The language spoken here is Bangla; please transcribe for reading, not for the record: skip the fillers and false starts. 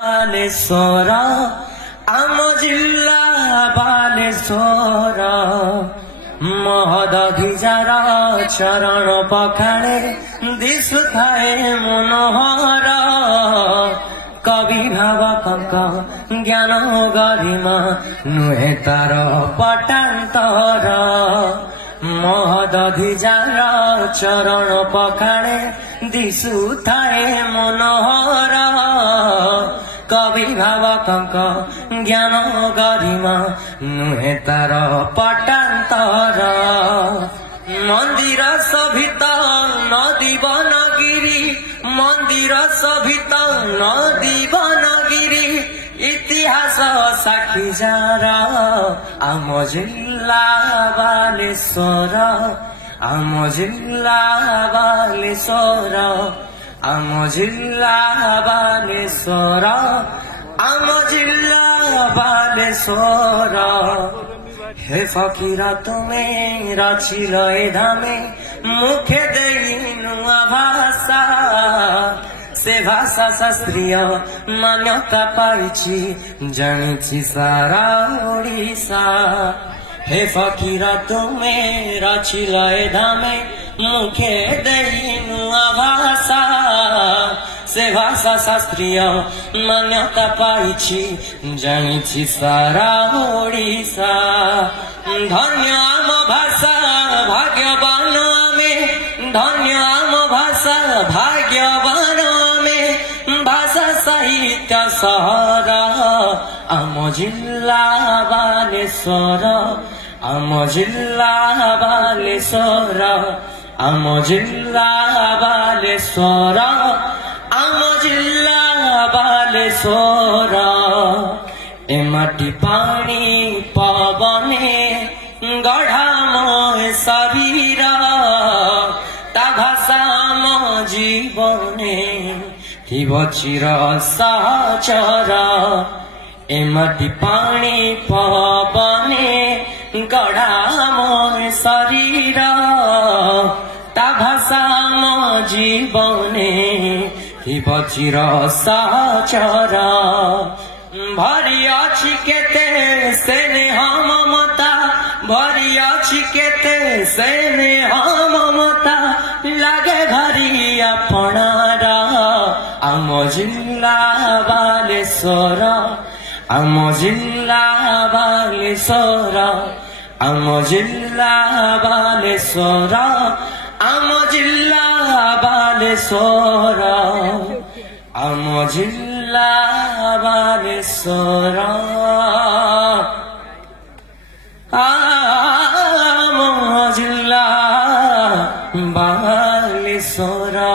ବାଲେଶ୍ୱର ଆମ ଜିଲ୍ଲା ବାଲେଶ୍ୱର ମହଦଧିଜାର ଚରଣ ପଖାଳେ ଦିଶୁଥାଏ ମନୋହର କବି ଭାବକଙ୍କ ଜ୍ଞାନ ଗରିମା ନୁହେଁ ତାର ପଟାନ୍ତର ମହଦଧିଜାର ଚରଣ ପଖାଳେ ଦିଶୁଥାଏ ମନୋହର কবি ভাবকଙ୍କ জ্ঞান গরিমা নুহে তার পটান্তর মন্দির শোভিত নদী বনগিরি মন্দির শোভিত নদী বনগিরি ইতিহাস সাক্ষী যার আম জিল্লা বালেশ্বর আম জিল্লা বালেশ্বর আম জিল্লা বালেশ্বর আম জিল্লা বালেশ্বর হে ফকিরা তুমি রাছিল এ ধামে মুখে দেই নূয়া ভাষা সে ভাষা শাস্ত্রীয় মান্যতা পাইছি জানিছি সারা ওড়িশা হে ফকিরা তুমি রাছিল এ ধামে মুখে দেই নূয়া ভাষা সে ভাষা শাস্ত্রীয় মান্যতা পাইছি জানিছি সারা ওড়িশা ধন্য আম ভাষা ভাগ্যবান আমি ধন্য আম ভাষা ভাগ্যবান আমি ভাষা সাহিত্য সহর আম জিল্লা বালেশ্বর আম জিল্লা বালেশ্বর আম জিল্লা বালেশ্বর আম জিল্লা বালেশ্বর এ মাটি পানি পবনে গড়া মোর শরীর তা ভাষা আম জীবনে থিব চির সহচর এ মাটি পানি পবনে গড়া মোর শরীর তা ভাষা আম জীবনে থিব চির সহচর ভরি অছি কেতে স্নেহ মমতা ভরি অছি কেতে স্নেহ মমতা লাগে ঘরি আপনার আম জিল্লা বালেশ্বর আম জিল্লা বালেশ্বর আম জিল্লা বালেশ্বর আম জিল্লা বালেশ্বর আম জিল্লা বালেশ্বর আম জিল্লা বালেশ্বর।